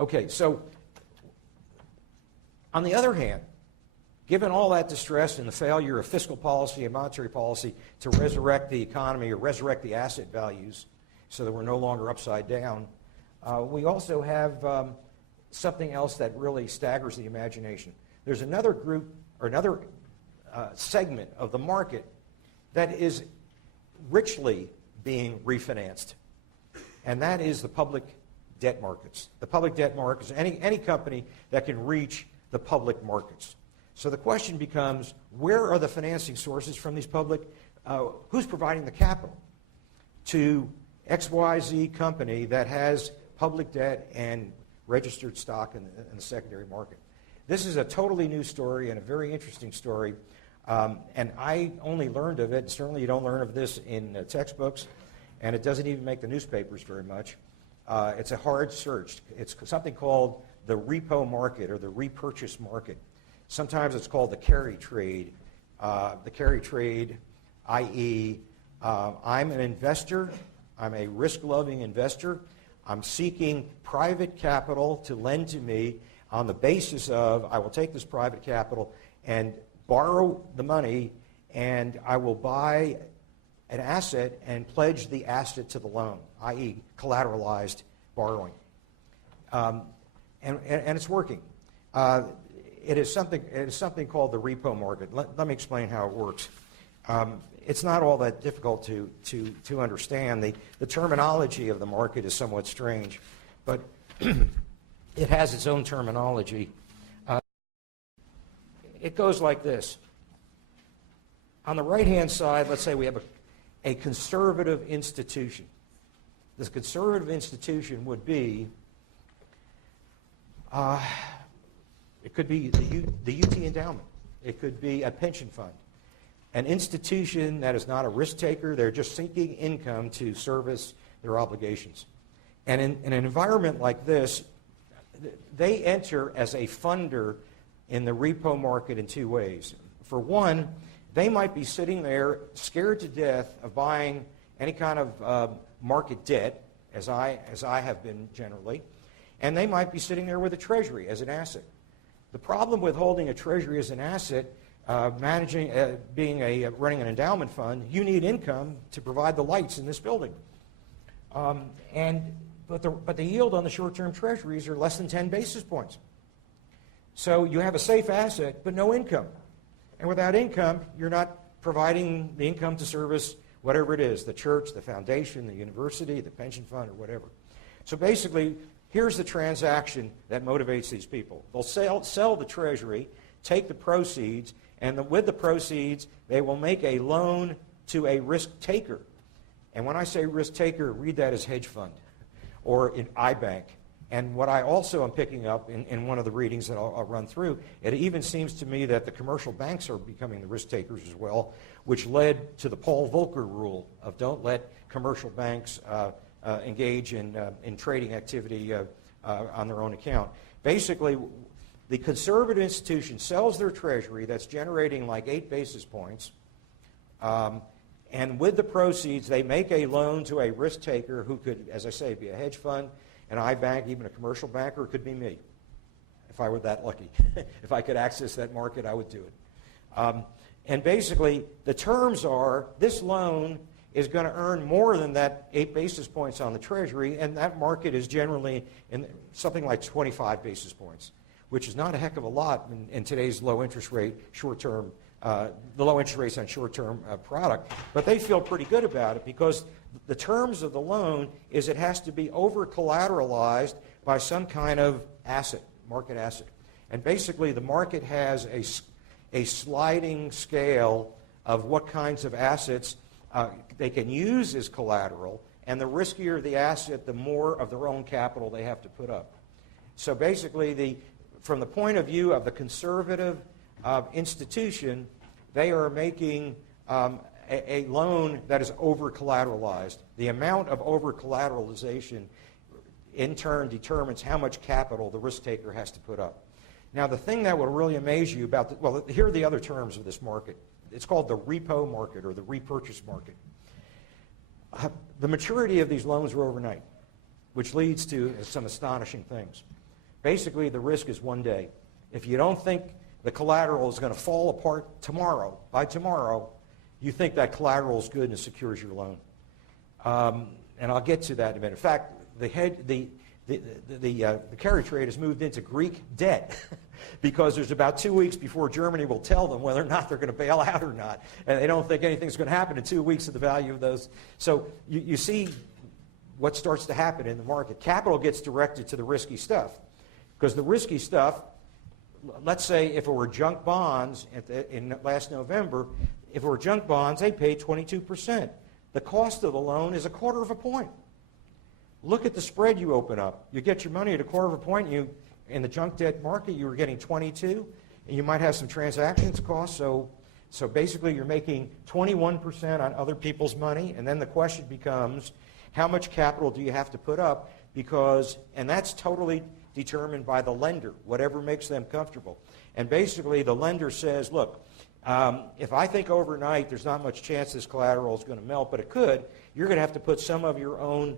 Okay, so on the other hand, given all that distress and the failure of fiscal policy and monetary policy to resurrect the economy or resurrect the asset values so that we're no longer upside down, we also have something else that really staggers the imagination. There's another group or another segment of the market that is richly being refinanced, and that is the public debt markets. The public debt markets, any company that can reach the public markets. So the question becomes, where are the financing sources from these public, who's providing the capital to XYZ company that has public debt and registered stock in the secondary market? This is a totally new story and a very interesting story. And I only learned of it. Certainly you don't learn of this in textbooks, and it doesn't even make the newspapers very much. It's a hard search. It's something called the repo market or the repurchase market. Sometimes it's called the carry trade. The carry trade, i.e., I'm an investor. I'm a risk-loving investor. I'm seeking private capital to lend to me on the basis of I will take this private capital and borrow the money, and I will buy an asset and pledge the asset to the loan, i.e. collateralized borrowing. And it's working. It is something called the repo market. Let me explain how it works. It's not all that difficult to understand. The terminology of the market is somewhat strange, but it has its own terminology. It goes like this. On the right-hand side, let's say we have a conservative institution. This conservative institution would be, it could be the UT endowment. It could be a pension fund. An institution that is not a risk taker, they're just seeking income to service their obligations. And in an environment like this, they enter as a funder in the repo market in two ways. For one, they might be sitting there scared to death of buying any kind of market debt, as I have been generally, and they might be sitting there with a treasury as an asset. The problem with holding a treasury as an asset, running an endowment fund, you need income to provide the lights in this building. But the yield on the short-term treasuries are less than 10 basis points. So you have a safe asset, but no income. And without income, you're not providing the income to service whatever it is, the church, the foundation, the university, the pension fund, or whatever. So basically, here's the transaction that motivates these people. They'll sell the treasury, take the proceeds, and with the proceeds, they will make a loan to a risk taker. And when I say risk taker, read that as hedge fund or in iBank. And what I also am picking up in one of the readings that I'll run through, it even seems to me that the commercial banks are becoming the risk takers as well, which led to the Paul Volcker rule of don't let commercial banks engage in trading activity on their own account. Basically, the conservative institution sells their treasury that's generating like 8 basis points, and with the proceeds, they make a loan to a risk taker who could, as I say, be a hedge fund, an iBank, even a commercial banker. It could be me, if I were that lucky. If I could access that market, I would do it. And basically, the terms are this loan is going to earn more than that 8 basis points on the treasury, and that market is generally in something like 25 basis points, which is not a heck of a lot in today's low interest rate short-term, the low interest rates on short-term product. But they feel pretty good about it because the terms of the loan is it has to be over-collateralized by some kind of asset, market asset. And basically the market has a sliding scale of what kinds of assets they can use as collateral, and the riskier the asset, the more of their own capital they have to put up. So basically, from the point of view of the conservative institution, they are making a loan that is over-collateralized. The amount of over-collateralization in turn determines how much capital the risk taker has to put up. Now, the thing that will really amaze you about, well, here are the other terms of this market. It's called the repo market or the repurchase market. The maturity of these loans are overnight, which leads to some astonishing things. Basically, the risk is one day. If you don't think the collateral is going to fall apart tomorrow, by tomorrow, you think that collateral is good and it secures your loan. And I'll get to that in a minute. In fact, the carry trade has moved into Greek debt because there's about 2 weeks before Germany will tell them whether or not they're going to bail out or not. And they don't think anything's going to happen in 2 weeks of the value of those. So you see what starts to happen in the market. Capital gets directed to the risky stuff. Because the risky stuff, let's say if it were junk bonds in last November, if it were junk bonds, they paid 22%. The cost of the loan is 1/4 of a point. Look at the spread you open up. You get your money at 1/4 of a point. In the junk debt market, you were getting 22, and you might have some transactions costs. So basically, you're making 21% on other people's money, and then the question becomes, how much capital do you have to put up? And that's totally determined by the lender, whatever makes them comfortable. And basically, the lender says, look, if I think overnight there's not much chance this collateral is going to melt, but it could, you're going to have to put some of your own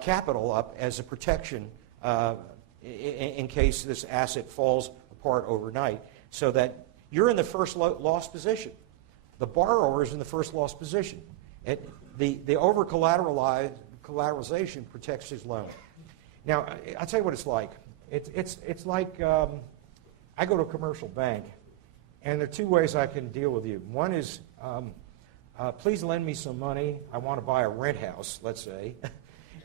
capital up as a protection in case this asset falls apart overnight, so that you're in the first loss position. The borrower is in the first loss position. The over-collateralization protects his loan. Now, I'll tell you what it's like. It's like I go to a commercial bank, and there are 2 ways I can deal with you. One is, please lend me some money. I want to buy a rent house, let's say.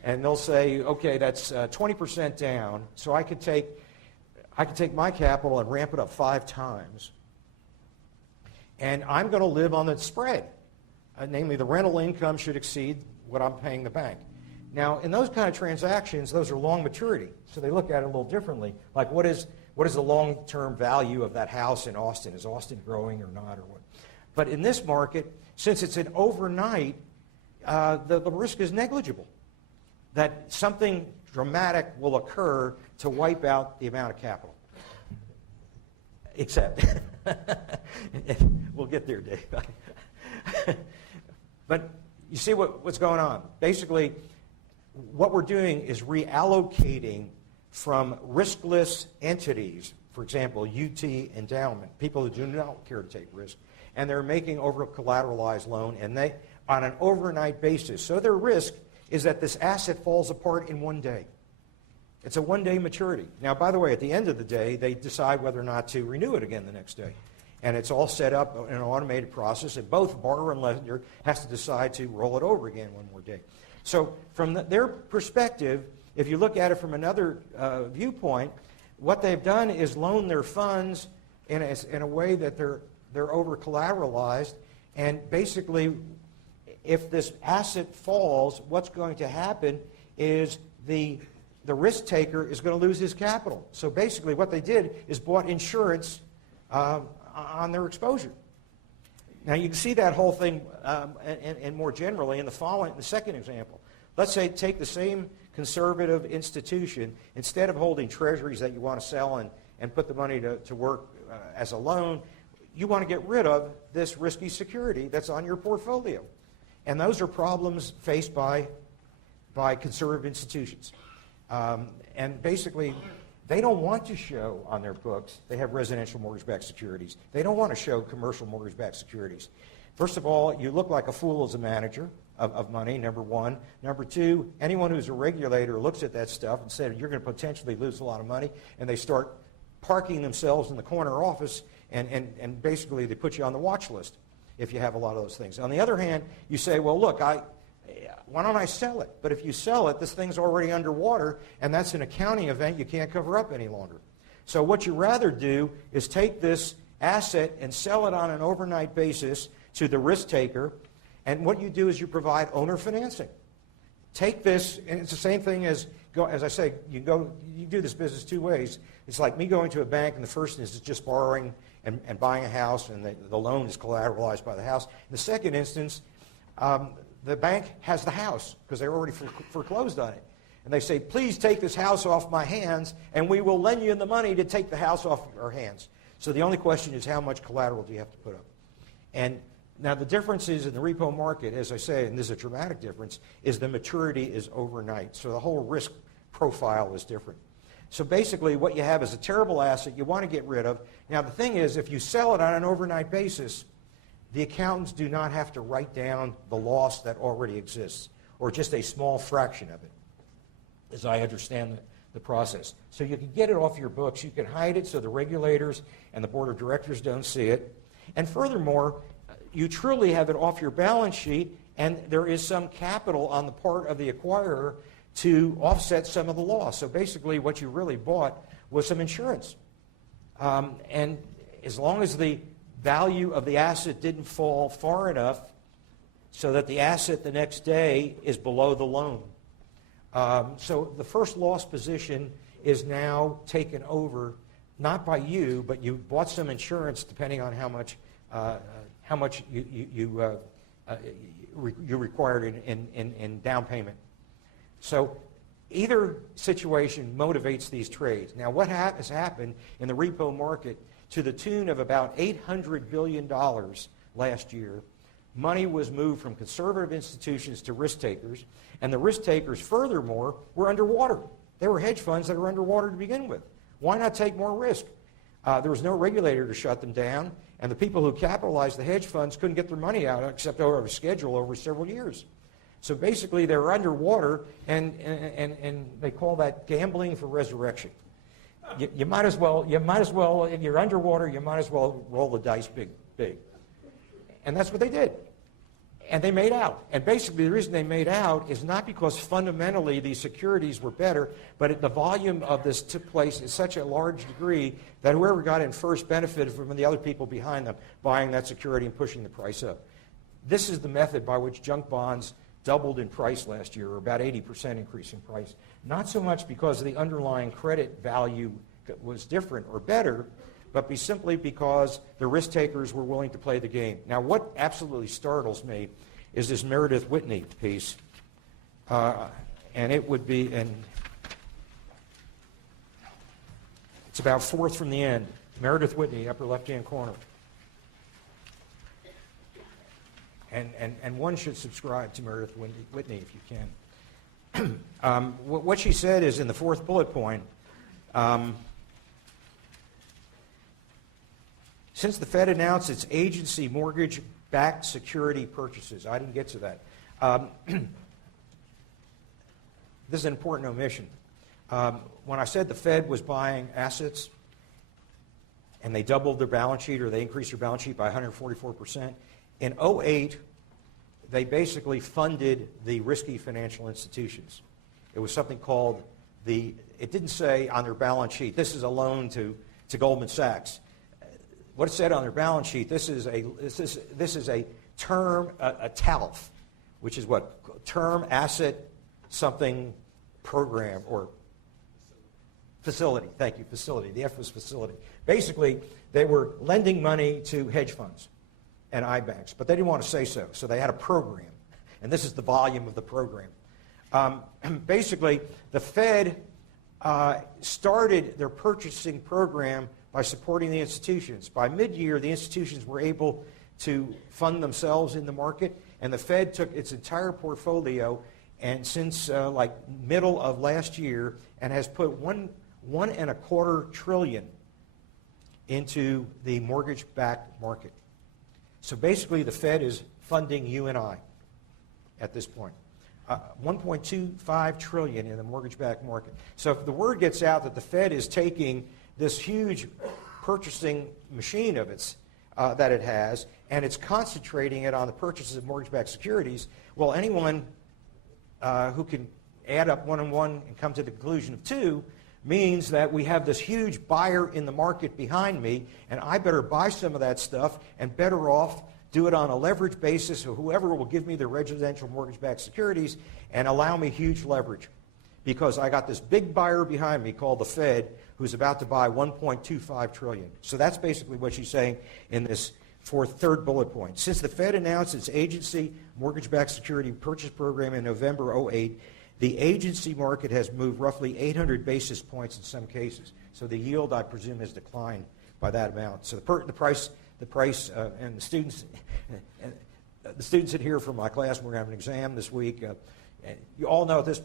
And they'll say, okay, that's 20% down, so I could take my capital and ramp it up 5 times. And I'm going to live on the spread. Namely, the rental income should exceed what I'm paying the bank. Now, in those kind of transactions, those are long maturity, so they look at it a little differently. Like, what is the long-term value of that house in Austin? Is Austin growing or not, or what? But in this market, since it's an overnight, the risk is negligible. That something dramatic will occur to wipe out the amount of capital. Except, we'll get there, Dave. But you see what's going on. Basically, what we're doing is reallocating from riskless entities, for example, UT endowment, people who do not care to take risk, and they're making over-collateralized loan, and they on an overnight basis. So their risk is that this asset falls apart in 1 day. It's a 1-day maturity. Now, by the way, at the end of the day, they decide whether or not to renew it again the next day. And it's all set up in an automated process, and both borrower and lender has to decide to roll it over again 1 more day. So from their perspective, if you look at it from another viewpoint, what they've done is loan their funds in a way that they're over-collateralized, and basically, if this asset falls, what's going to happen is the risk taker is going to lose his capital. So basically what they did is bought insurance on their exposure. Now you can see that whole thing and more generally in the second example. Let's say take the same conservative institution, instead of holding treasuries that you want to sell and put the money to work as a loan, you want to get rid of this risky security that's on your portfolio. And those are problems faced by conservative institutions. And basically, they don't want to show on their books they have residential mortgage-backed securities. They don't want to show commercial mortgage-backed securities. First of all, you look like a fool as a manager of money, number one. Number two, anyone who's a regulator looks at that stuff and says, you're going to potentially lose a lot of money, and they start parking themselves in the corner office, and basically they put you on the watch list if you have a lot of those things. On the other hand, you say, well, look, why don't I sell it? But if you sell it, this thing's already underwater, and that's an accounting event you can't cover up any longer. So what you rather do is take this asset and sell it on an overnight basis to the risk taker, and what you do is you provide owner financing. Take this, and it's the same thing as I say, you do this business 2 ways. It's like me going to a bank, and the first is just borrowing and buying a house, and the loan is collateralized by the house. In the second instance, the bank has the house because they're already foreclosed on it. And they say, please take this house off my hands, and we will lend you the money to take the house off our hands. So the only question is, how much collateral do you have to put up? And now the difference is in the repo market, as I say, and this is a dramatic difference, is the maturity is overnight. So the whole risk profile is different. So basically what you have is a terrible asset you want to get rid of. Now the thing is, if you sell it on an overnight basis, the accountants do not have to write down the loss that already exists, or just a small fraction of it, as I understand the process. So you can get it off your books. You can hide it so the regulators and the board of directors don't see it. And furthermore, you truly have it off your balance sheet, and there is some capital on the part of the acquirer to offset some of the loss. So basically what you really bought was some insurance. And as long as the value of the asset didn't fall far enough so that the asset the next day is below the loan. So the first loss position is now taken over, not by you, but you bought some insurance depending on how much you required in down payment. So either situation motivates these trades. Now what has happened in the repo market, to the tune of about $800 billion last year, money was moved from conservative institutions to risk takers, and the risk takers, furthermore, were underwater. They were hedge funds that were underwater to begin with. Why not take more risk? There was no regulator to shut them down, and the people who capitalized the hedge funds couldn't get their money out except over a schedule over several years. So basically, they were underwater, and they call that gambling for resurrection. You might as well, if you're underwater, you might as well roll the dice big. And that's what they did. And they made out. And basically the reason they made out is not because fundamentally these securities were better, but the volume of this took place in such a large degree that whoever got in first benefited from the other people behind them buying that security and pushing the price up. This is the method by which junk bonds doubled in price last year, or about 80% increase in price. Not so much because the underlying credit value was different or better, but simply because the risk takers were willing to play the game. Now, what absolutely startles me is this Meredith Whitney piece, and it would be, and it's about fourth from the end. Meredith Whitney, upper left-hand corner. And one should subscribe to Meredith Whitney if you can. What she said is in the fourth bullet point, since the Fed announced its agency mortgage-backed security purchases, I didn't get to that. This is an important omission. When I said the Fed was buying assets and they doubled their balance sheet, or they increased their balance sheet by 144%, in 2008, they basically funded the risky financial institutions. It was something called it didn't say on their balance sheet, this is a loan to Goldman Sachs. What it said on their balance sheet, this is a term, a TALF, which is what? Term Asset Something Program, or facility. Thank you, facility. The F was facility. Basically, they were lending money to hedge funds and iBanks, but they didn't want to say so, so they had a program, and this is the volume of the program. Basically, the Fed started their purchasing program by supporting the institutions. By mid-year, the institutions were able to fund themselves in the market, and the Fed took its entire portfolio, and since like middle of last year, and has put $1.25 trillion into the mortgage-backed market. So basically, the Fed is funding you and I at this point. $1.25 trillion in the mortgage-backed market. So if the word gets out that the Fed is taking this huge purchasing machine of its that it has, and it's concentrating it on the purchases of mortgage-backed securities, well, anyone who can add up one and one and come to the conclusion of two means that we have this huge buyer in the market behind me, and I better buy some of that stuff, and better off do it on a leverage basis, or whoever will give me the residential mortgage-backed securities and allow me huge leverage. Because I got this big buyer behind me called the Fed who's about to buy $1.25 trillion. So that's basically what she's saying in this third bullet point. Since the Fed announced its agency mortgage-backed security purchase program in November 2008, the agency market has moved roughly 800 basis points in some cases. So the yield, I presume, has declined by that amount. So the price, and the students in here from my class, we're going to have an exam this week. You all know at this